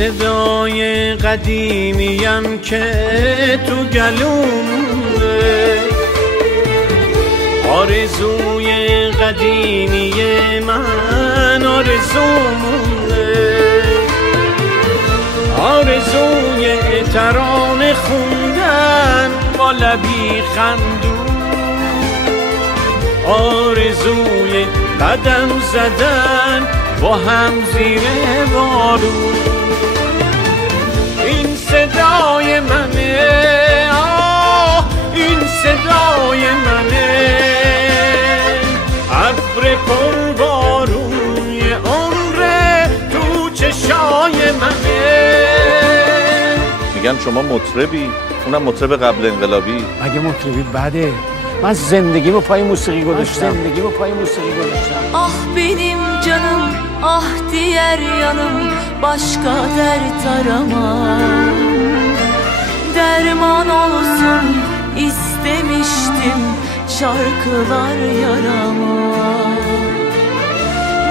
صدای قدیمیم که تو گلومه، آرزوی قدیمی من آرزومونه، آرزوی ترانه خوندن با لبی خندون، آرزوی قدم زدن با هم زیر بارون. این صدای منه، آه این صدای منه، ابر پربارون یه عمر تو چشای منه. میگن شما مطربی، اونم مطرب قبل انقلابی. مگه مطربی بده؟ من زندگی با پای موسیقی گذاشتم. Ah benim canım, ah diğer yanım, başka dert aramam. Derman olsun istemiştim şarkılar yarama.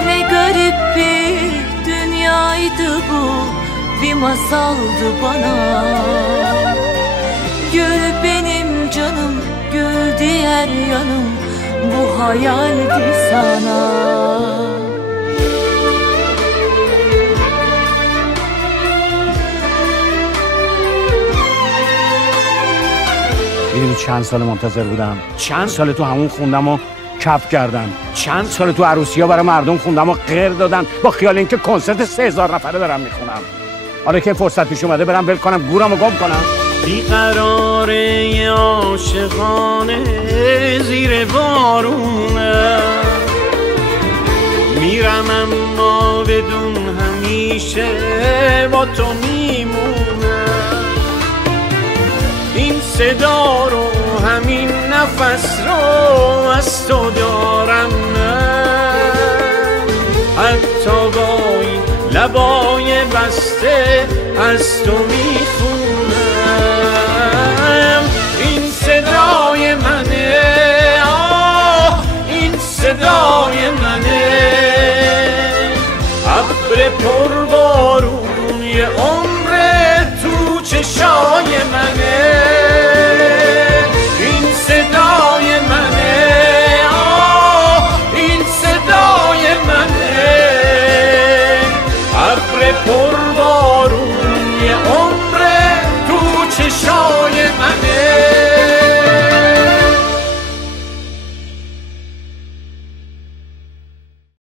Ne garip bir dünyaydı bu, bir masaldı bana. Gül benim canım, gül diğer yanım, bu hayaldi sana. میدونی چند سال منتظر بودم؟ چند سال تو همون خوندم و کف کردم، چند سال تو عروسی ها برای مردم خوندم و غیر دادن با خیال اینکه کنسرت 3000 نفره دارم میخونم. حالا که فرصت پیش اومده برم ول کنم گورم و گم کنم. بیقراره عاشقانه زیر بارونه، میرم اما بدون همیشه با تو میمونه. این صدا رو همین نفس رو از تو دارم من، حتی با این لبای بسته از تو میخونم. این صدای منه، آه این صدای منه، ابر پربارون یه عمر تو چشم